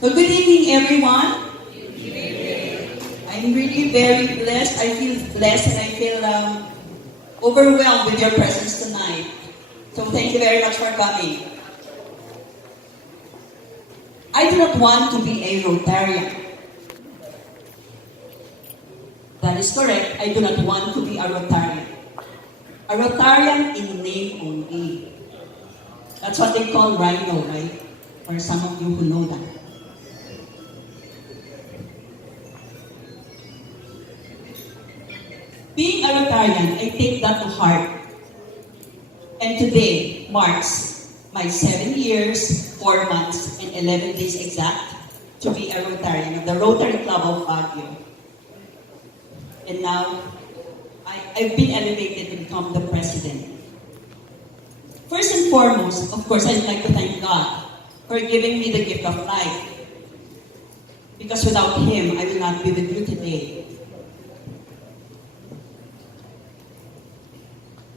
So good evening, everyone. I'm really very blessed. I feel blessed and I feel overwhelmed with your presence tonight. So thank you very much for coming. I do not want to be a Rotarian. That is correct. I do not want to be a Rotarian. A Rotarian in name only. That's what they call Rhino, right? For some of you who know that. Being a Rotarian, I take that to heart. And today marks my 7 years, 4 months, and 11 days exact to be a Rotarian of the Rotary Club of Baguio. And now, I've been elevated to become the president. First and foremost, of course, I'd like to thank God for giving me the gift of life. Because without Him, I will not be with you today.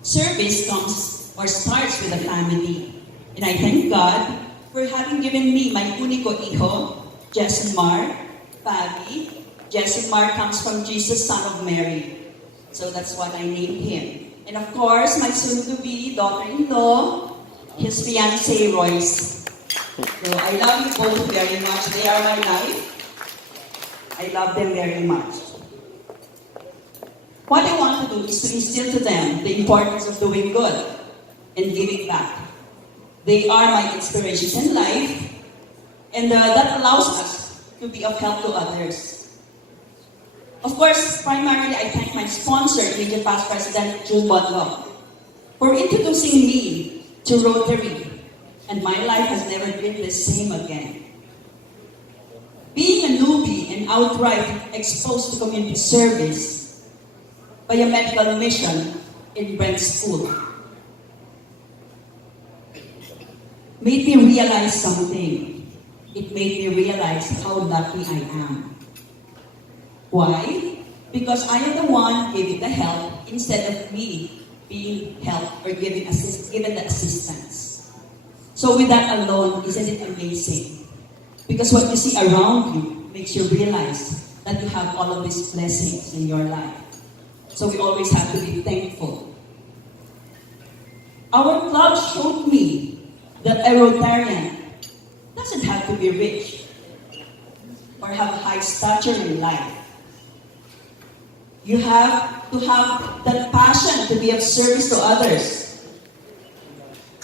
Service comes or starts with a family. And I thank God for having given me my único hijo, Jesmar, Fabi. Jesmar comes from Jesus, son of Mary. So that's what I named him. And of course, my soon-to-be daughter-in-law, his fiancé, Royce. So I love you both very much. They are my life. I love them very much. What I want to do is to instill to them the importance of doing good and giving back. They are my inspirations in life, and that allows us to be of help to others. Of course, primarily I thank my sponsor, Immediate Past President June Bonlo, for introducing me to Rotary, and my life has never been the same again. Being a newbie and outright exposed to community service by a medical mission in Brent School made me realize something. It made me realize how lucky I am. Why? Because I am the one giving the help instead of me being helped or given the assistance. So with that alone, isn't it amazing? Because what you see around you makes you realize that you have all of these blessings in your life. So we always have to be thankful. Our club showed me that a Rotarian doesn't have to be rich or have a high stature in life. You have to have that passion to be of service to others.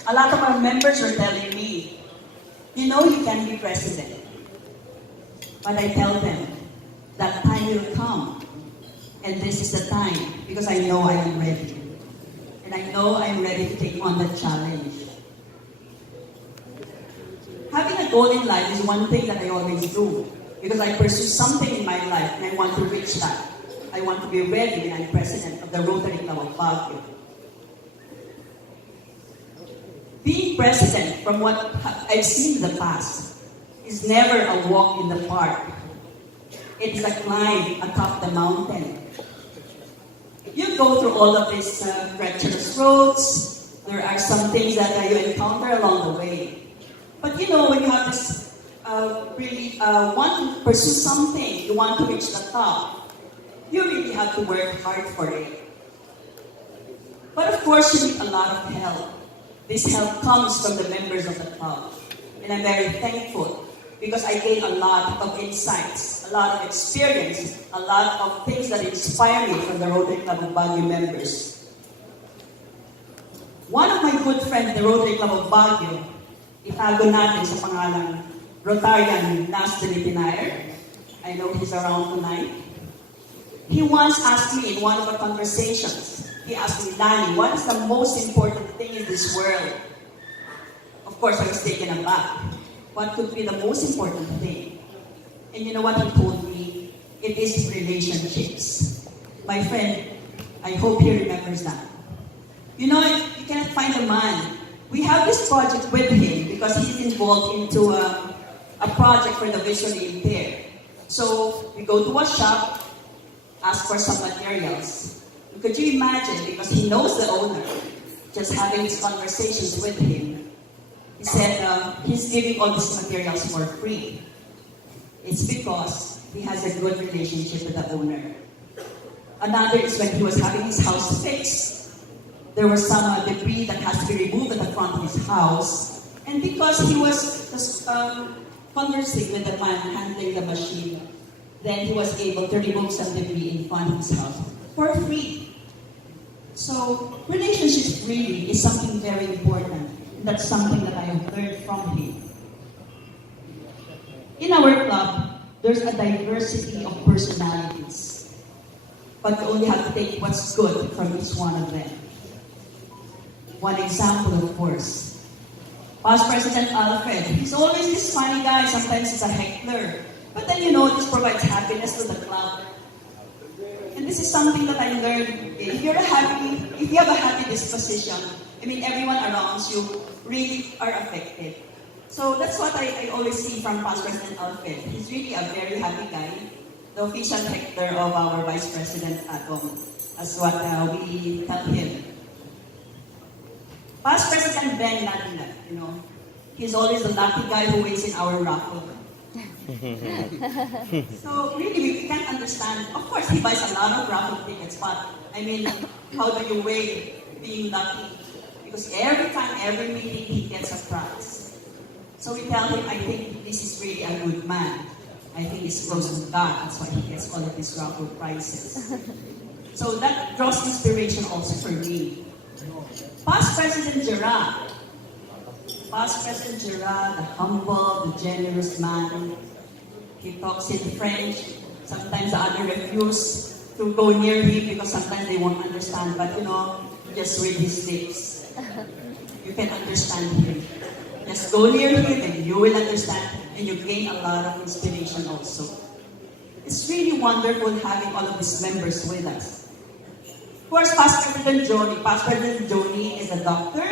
A lot of our members were telling me, you know you can be president. But I tell them, that time will come. And this is the time, because I know I am ready. And I know I'm ready to take on the challenge. Having a goal in life is one thing that I always do, because I pursue something in my life and I want to reach that. I want to be ready when I'm president of the Rotary Club of Baguio. Being president, from what I've seen in the past, is never a walk in the park. It is a climb atop the mountain. You go through all of these treacherous roads. There are some things that you encounter along the way. But you know, when you have this really want to pursue something, you want to reach the top, you really have to work hard for it. But of course, you need a lot of help. This help comes from the members of the club. And I'm very thankful because I gain a lot of insights, a lot of experience, a lot of things that inspire me from the Rotary Club of Baguio members. One of my good friends, the Rotary Club of Baguio, itago natin sa pangalang Rotarian Nas Dilipinayer. I know he's around tonight. He once asked me in one of our conversations, he asked me, Lani, what is the most important thing in this world? Of course, I was taken aback. What could be the most important thing? And you know what he told me? It is relationships. My friend, I hope he remembers that. You know, you cannot find a man. We have this project with him because he's involved into a project for the visually impaired. So we go to a shop, ask for some materials. Could you imagine, because he knows the owner, just having these conversations with him, he said he's giving all these materials for free. It's because he has a good relationship with the owner. Another is when he was having his house fixed. There was some debris that has to be removed at the front of his house. And because he was conversing with the man handling the machine, then he was able to remove some debris in front of his house for free. So, relationships really is something very important. That's something that I have learned from him. In our club, there's a diversity of personalities. But you only have to take what's good from each one of them. One example, of course. Past President Alfred, he's always this funny guy, sometimes he's a heckler. But then this provides happiness to the club. And this is something that I learned. If you have a happy disposition, everyone around you really are affected. So that's what I always see from Past President Alfred. He's really a very happy guy, the official heckler of our Vice President Atong, as what we tell him. Past President Ben Ladila, he's always the lucky guy who wins in our raffle. So really, we can't understand. Of course, he buys a lot of raffle tickets, but how do you weigh being lucky? Because every time, every meeting, he gets a prize. So we tell him, I think this is really a good man. I think he's close to God. That's why he gets all of these raffle prizes. So that draws inspiration also for me. Past President Gerard. Past President Gerard, the humble, the generous man. He talks in French. Sometimes the other refuse to go near him because sometimes they won't understand. But just read his lips. You can understand him. Just go near him and you will understand and you gain a lot of inspiration also. It's really wonderful having all of these members with us. Of course, Past President Joni. Past President Joni is a doctor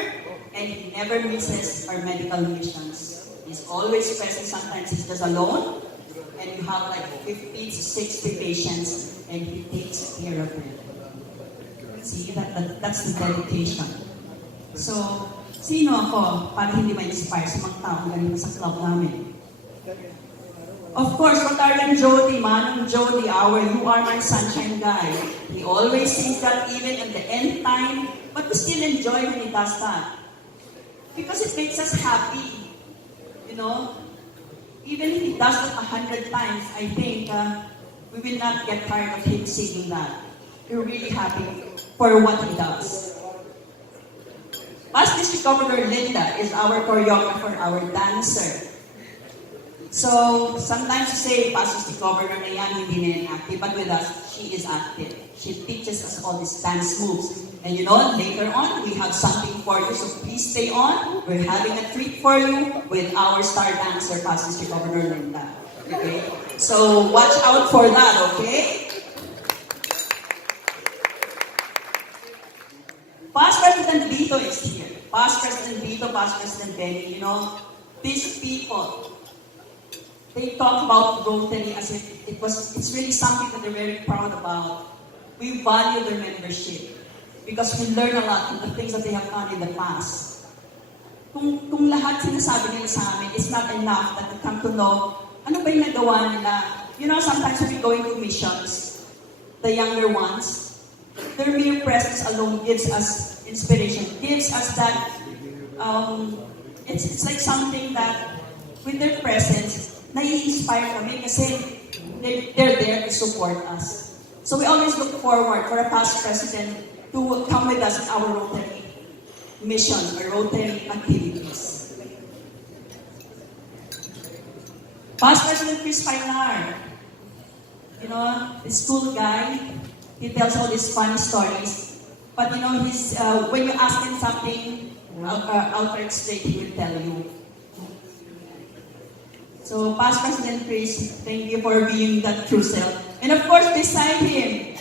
and he never misses our medical missions. He's always present. Sometimes he's just alone and you have like 50 to 60 patients and he takes care of them. See, that's the dedication. So, sino ako para hindi ma-inspire sa mga taong ganito sa club namin? Of course, Rotarian Jody, Manong Jody, You Are My Sunshine guy. He always sings that even at the end time, but we still enjoy when he does that. Because it makes us happy. Even if he does it 100 times, I think we will not get tired of him singing that. We're really happy for what he does. Past District Governor Linda is our choreographer, our dancer. So, sometimes you say, Past District Governor na yan, hindi na yan active. But with us, she is active. She teaches us all these dance moves. And later on, we have something for you. So please stay on. We're having a treat for you with our star dancer, Past District Governor Linda. Okay? So, watch out for that, okay? Past President Vito is here. Past President Vito, Past President Benny, these people, they talk about Rotary as if it's really something that they're very proud about. We value their membership because we learn a lot from the things that they have done in the past. Kung lahat sinasabi nila sa amin, it's not enough that we come to know ano ba yung nagawa nila. Sometimes when we go into missions, the younger ones, their mere presence alone gives us inspiration, gives us that, it's like something that, with their presence, nai-inspire kami kasi they're there to support us. So we always look forward for a past president to come with us in our Rotary missions or Rotary activities. Past President Chris Pilar, the school guy, he tells all these funny stories. But he's, when you ask him something outright straight, he will tell you. So, Past President Chris, thank you for being that true self. And of course, beside him,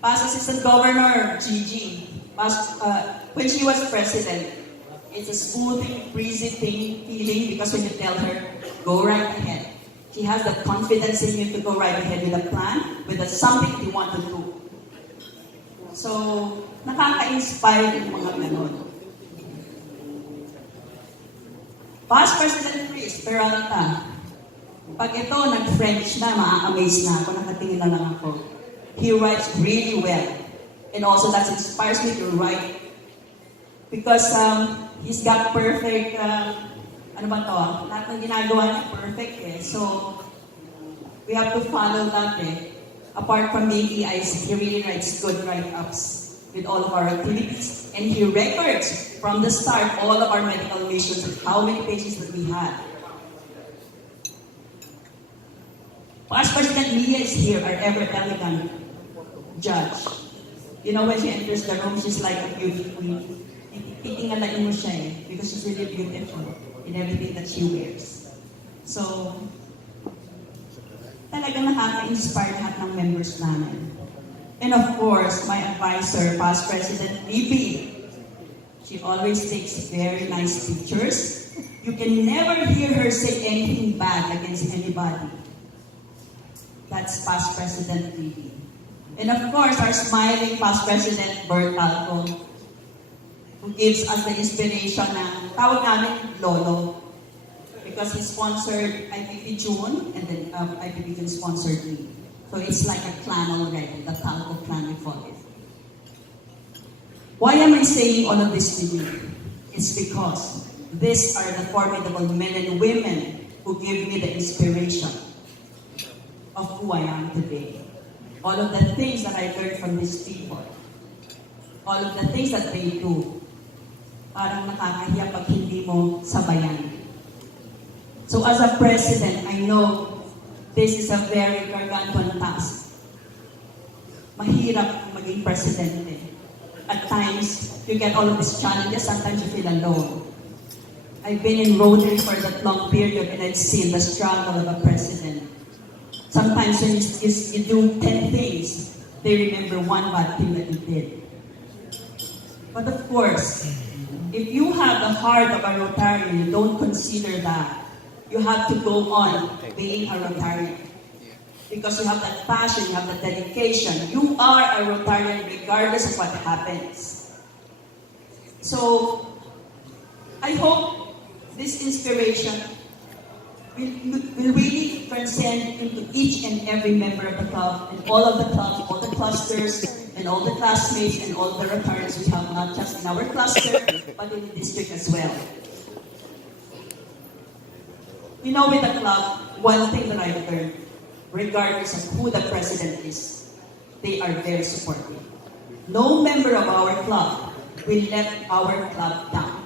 Past Assistant Governor Gigi, when she was president, it's a smoothing, breezy feeling because when you tell her, go right ahead. She has that confidence in you to go right ahead with a plan, with something you want to do. So, nakaka-inspire yung mga ganon. Past President Chris Peralta, Pag ito, nag-French na, maa-amaze na ako, nakatingin na lang ako. He writes really well. And also that inspires me to write. Because he's got perfect, ano ba to? Lahat ng ginagawa niya perfect eh. So, we have to follow that eh. Apart from the EIs, he really writes good write-ups with all of our activities. And he records from the start all of our medical missions and how many patients that we had. Past President Mia is here, our ever elegant judge. You know, when she enters the room, she's like a beauty queen. Titingalain mo siya eh, because she's really beautiful in everything that she wears. So, talagang nakaka-inspire lahat ng members namin. And of course, my advisor, Past President Libby. She always takes very nice pictures. You can never hear her say anything bad against anybody. That's Past President Libby. And of course, our smiling Past President Bert Talco, who gives us the inspiration na tawag namin Lolo. Because he sponsored IPP June, and then IPP June sponsored me. So it's like a clan already, the Talco clan we call it. Why am I saying all of this to you? It's because these are the formidable men and women who give me the inspiration of who I am today. All of the things that I learned from these people. All of the things that they do. Parang nakakahiya pag hindi mo sabayan. So as a president, I know this is a very gargantuan task. Mahirap maging presidente. At times, you get all of these challenges, sometimes you feel alone. I've been in Rotary for that long period and I've seen the struggle of a president. Sometimes when you do 10 things, they remember one bad thing that you did. But of course, if you have the heart of a Rotarian, you don't consider that. You have to go on being a Rotarian. Because you have that passion, you have that dedication. You are a Rotarian regardless of what happens. So, I hope this inspiration will really transcend into each and every member of the club, and all of the clubs, all the clusters, and all the classmates, and all the Rotarians we have, not just in our cluster, but in the district as well. You know, with the club, one thing that I've learned, regardless of who the president is, they are very supportive. No member of our club will let our club down.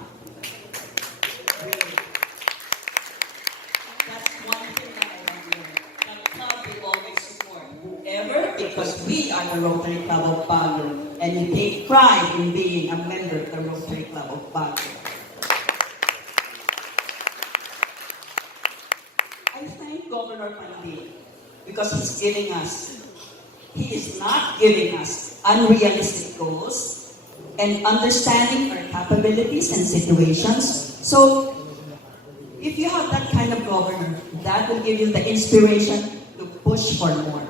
That's one thing that I have learned. The club will always support whoever, because we are the Rotary Club of Baguio, and we take pride in being a member of the Rotary Club of Baguio. I thank Governor Pandey because he is not giving us unrealistic goals and understanding our capabilities and situations. So, if you have that kind of governor, that will give you the inspiration to push for more.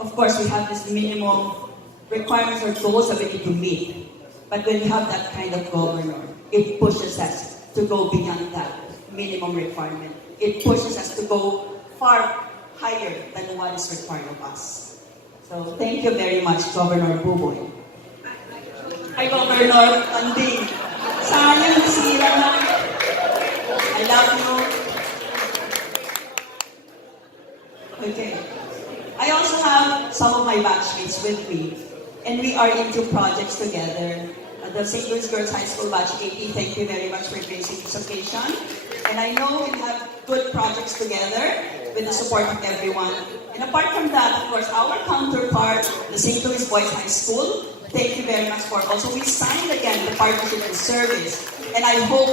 Of course, we have this minimum requirements or goals that we need to meet. But when you have that kind of governor, it pushes us to go beyond that minimum requirement. It pushes us to go far higher than what is required of us. So, thank you very much, Governor Buboy. Hi, Governor Panding. Sayang, nasira na. I love you. Okay. I also have some of my batchmates with me, and we are into projects together. At the St. Louis Girls High School Batch 80, thank you very much for gracing this occasion. And I know we have good projects together with the support of everyone. And apart from that, of course, our counterpart, the St. Louis Boys High School, thank you very much for also. We signed again the partnership and service. And I hope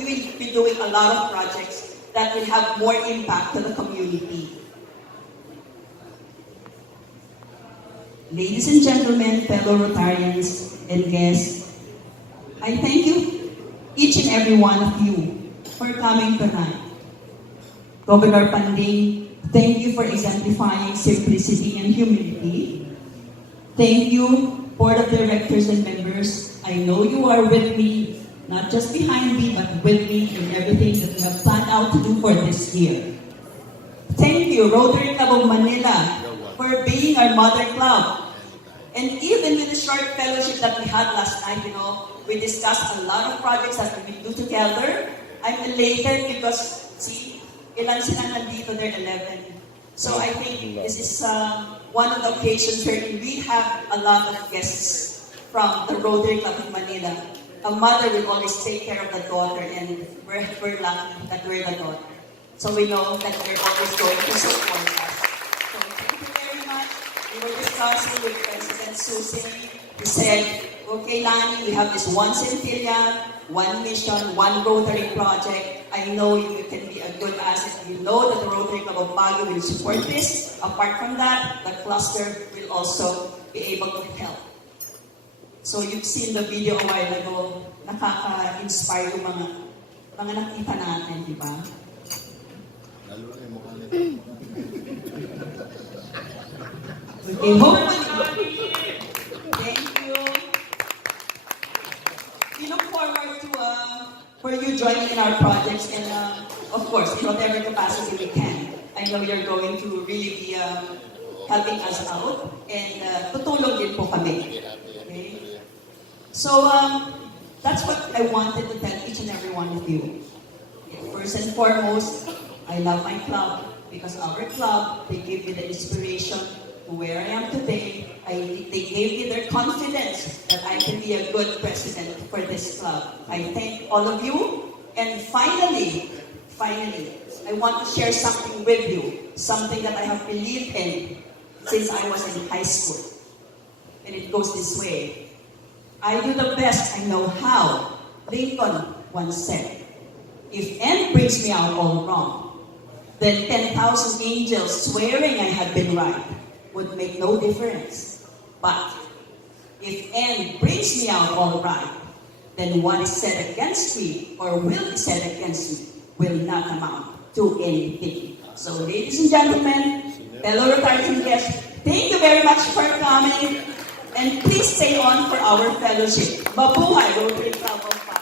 we will be doing a lot of projects that will have more impact to the community. Ladies and gentlemen, fellow Rotarians and guests, I thank you, each and every one of you, for coming tonight. Governor Panding, thank you for exemplifying simplicity and humility. Thank you, Board of Directors and members. I know you are with me, not just behind me, but with me in everything that we have planned out to do for this year. Thank you, Rotary Club of Manila, for being our mother club. And even with the short fellowship that we had last night, we discussed a lot of projects that we will do together. I'm elated because, see, ilan sila nandito? They're 11. So I think this is one of the occasions where we have a lot of guests from the Rotary Club of Manila. A mother will always take care of the daughter, and we're lucky that we're the daughter. So we know that they're always going to support us. So thank you very much. We were discussing with President Susie. He said, okay, Lani, we have this one centennial, one mission, one Rotary project. I know you can be a good asset. You know that the Rotary Club of Baguio will support this. Apart from that, the cluster will also be able to help. So you've seen the video a while ago. Nakaka-inspire yung mga nakita natin, di ba? Lalo na yung mukha nito. Okay, hopefully. Thank you. We look forward to for you joining in our projects, and of course, in whatever capacity we can. I know you're going to really be helping us out, and tutulong din po kami. Okay? So, that's what I wanted to tell each and every one of you. First and foremost, I love my club because our club, they gave me the inspiration to where I am today. They gave me their confidence that I can be a good president for this club. I thank all of you. And finally, I want to share something with you, something that I have believed in since I was in high school. And it goes this way. I do the best I know how. Lincoln once said, if N brings me out all wrong, then 10,000 angels swearing I had been right would make no difference. But if N brings me out all right, then what is said against me or will be said against me will not amount to anything. So ladies and gentlemen, fellow Rotarians guests, thank you very much for coming. And please stay on for our fellowship. Mabuhay, Rotary Club of Baguio.